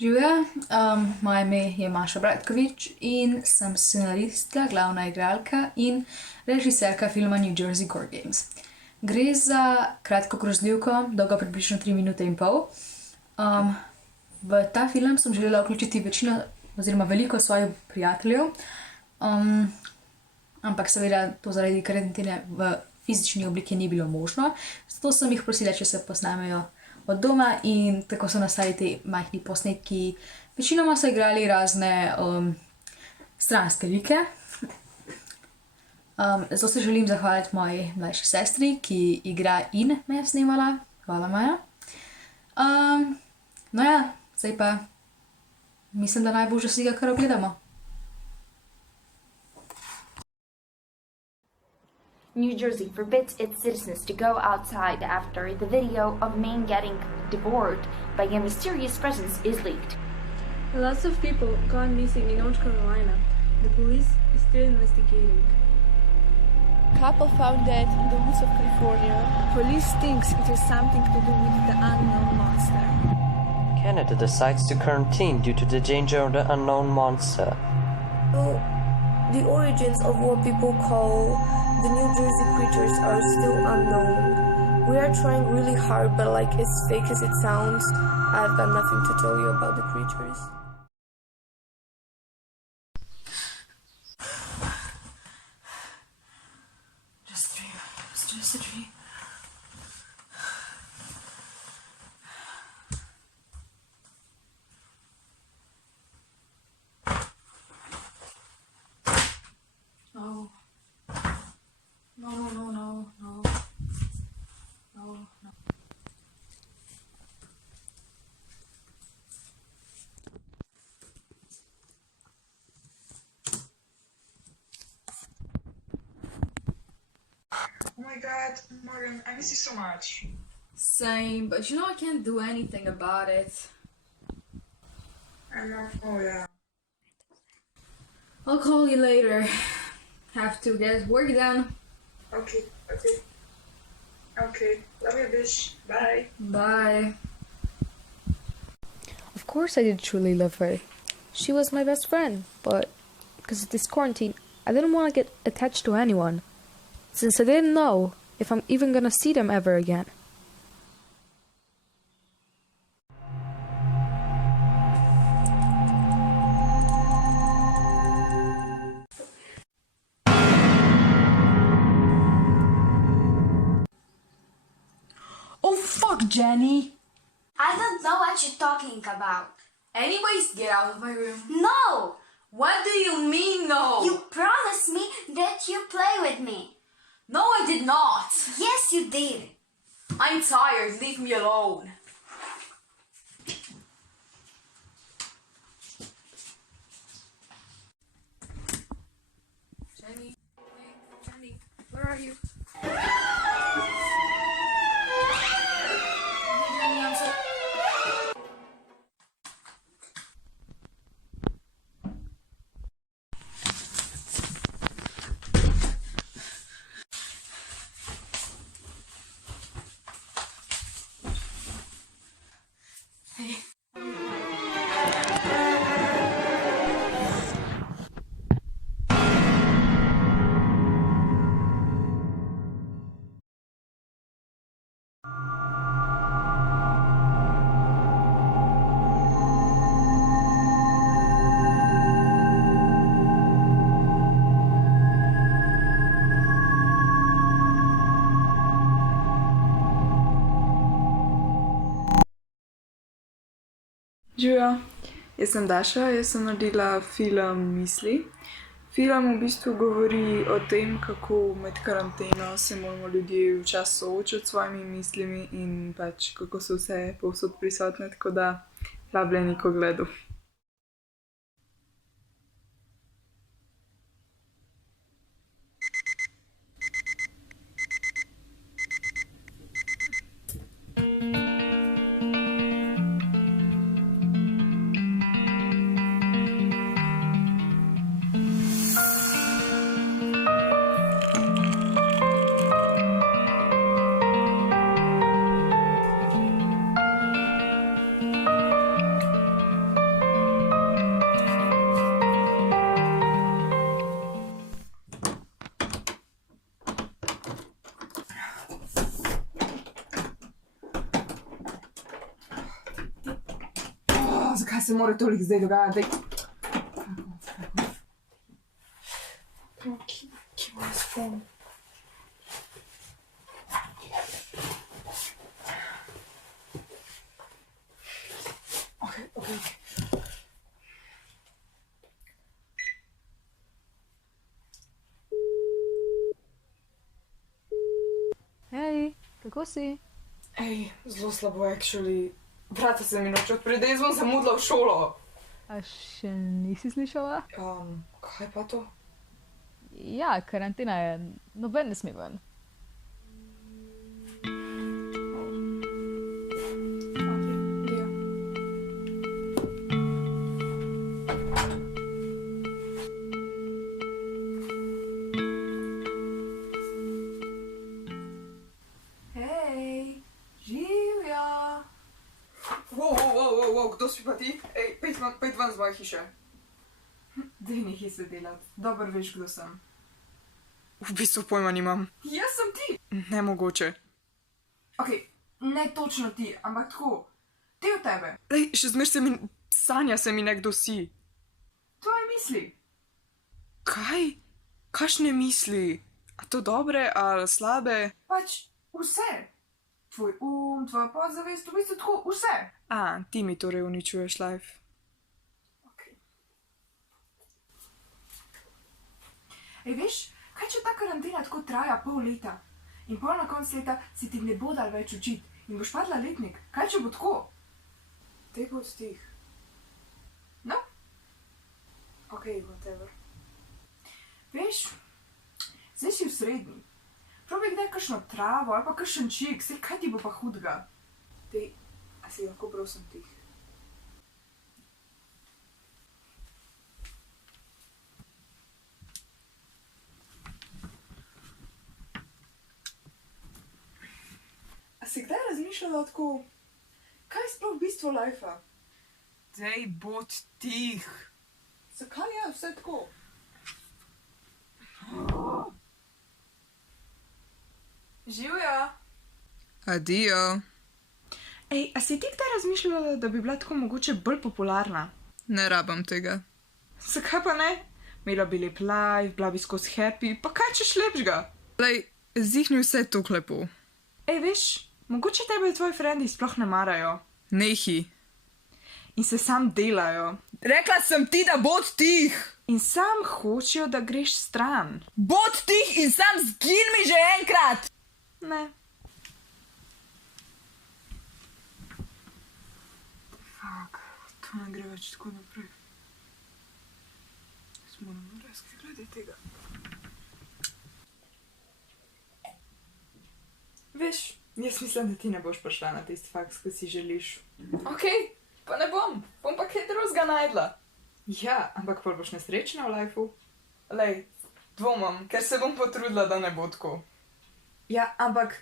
Živja, moje ime je Maša Bratkovič in sem scenaristka, glavna igralka in režiserka filma New Jersey Court Games. Gre za kratko grozljivko, dolgo približno 3 minute in pol. V ta film sem želela vključiti večino oziroma veliko svojih prijateljev, ampak seveda to zaradi karantene v fizični obliki ni bilo možno, zato sem jih prosila, če se posnamejo od doma in tako so nastali ti majhni posnetki. Večinoma so igrali razne stranske like. Zato se želim zahvaliti moji mlajši sestri, ki igra in me je snemala. Hvala, Maja. No ja, zdaj pa mislim, da najboljše si ga kar ogledamo. New Jersey forbids its citizens to go outside after the video of Maine getting devoured by a mysterious presence is leaked. Lots of people gone missing in North Carolina. The police is still investigating. Couple found dead in the woods of California. Police thinks it has something to do with the unknown monster. Canada decides to quarantine due to the danger of the unknown monster. So, the origins of what people call the New Jersey creatures are still unknown. We are trying really hard, but like as fake as it sounds, I've got nothing to tell you about the creatures. Just a dream. No. No, no, no, no. No, no. Oh my god, Morgan, I miss you so much. Same, but you know I can't do anything about it. I know. Oh yeah. I'll call you later. Have to get work done. Okay, okay. Okay. Love you, bitch. Bye. Bye. Of course I did truly love her. She was my best friend, but because of this quarantine, I didn't want to get attached to anyone, since I didn't know if I'm even gonna see them ever again. Oh fuck, Jenny! I don't know what you're talking about. Anyways, get out of my room. No! What do you mean, no? You promised me that you play with me. No, I did not. Yes, you did. I'm tired. Leave me alone. Jenny, Jenny, where are you? Jenny, I'm so... Hey. Živijo, jaz sem Daša, jaz sem naredila film Misli. Film v bistvu govori o tem, kako med karanteno se moramo ljudje včasih soočati s svojimi mislimi in pač kako so vse povsod prisotne, tako da vabljeni k ogledu. zakaj se mora toliko zdaj dogajati? Kje bo jaz fon? Ok. Hej, kako si? Ej, zelo slabo, actually. Vrata se mi noče odpreti, jaz bom zamudila v šolo. A še nisi slišala? Kaj pa to? Ja, karantena je, noben ne sme ven. Hej, živja! Wow, kdo si pa ti? Ej, pejt ven z moje hiše. Dej nekaj se delati, dobro veš, kdo sem. V bistvu pojma nimam. Jaz sem ti! Nemogoče. Ok, ne točno ti, ampak tako. Ti od tebe. Ej, še zmer sanja se mi nekdo si. Tvoje misli. Kaj? Kakšne misli? A to dobre ali slabe? Pač vse. Tvoj tvoja podzavest, v bistvu tako vse. A, ti mi torej uničuješ life. Ej, veš, kaj če ta karantena tako traja pol leta? In pol na konc leta si ti ne bo dal več učit in boš padla letnik. Kaj če bo tako? Dej bod stih. No? Ok, whatever. Veš, zdaj si v srednji. Probaj kdaj kakšno travo ali pa kakšen čik, saj kaj ti bo pa hudga? Dej, a si lahko prosim tih? A si kdaj razmišljala tako, kaj je sploh bistvo lajfa? Dej, bod tih. Zakaj je vse tako? Živja. Adijo. Ej, a si ti kdaj razmišljala, da bi bila tako mogoče bolj popularna? Ne rabam tega. Zakaj pa ne? Imela bi lep life, bila bi skozi happy, pa kaj češ lepšega? Lej, zihni vse tok lepo. Ej, veš, mogoče tebe tvoji frendi sploh ne marajo. Nehi. In se sam delajo. Rekla sem ti, da bod tih! In sam hočejo, da greš stran. Bod tih in sam zgin mi že enkrat! Ne. Fak, to ne gre več tako naprej. Jaz moram narediti glede tega. Veš, jaz mislim, da ti ne boš prišla na tisti faks, ko si želiš. Okej, pa ne bom. Bom pa kaj drugega najdla. Ja, ampak pol boš nesrečna v lajfu. Lej, dvomam, ker se bom potrudila, da ne bo tako. Ja, ampak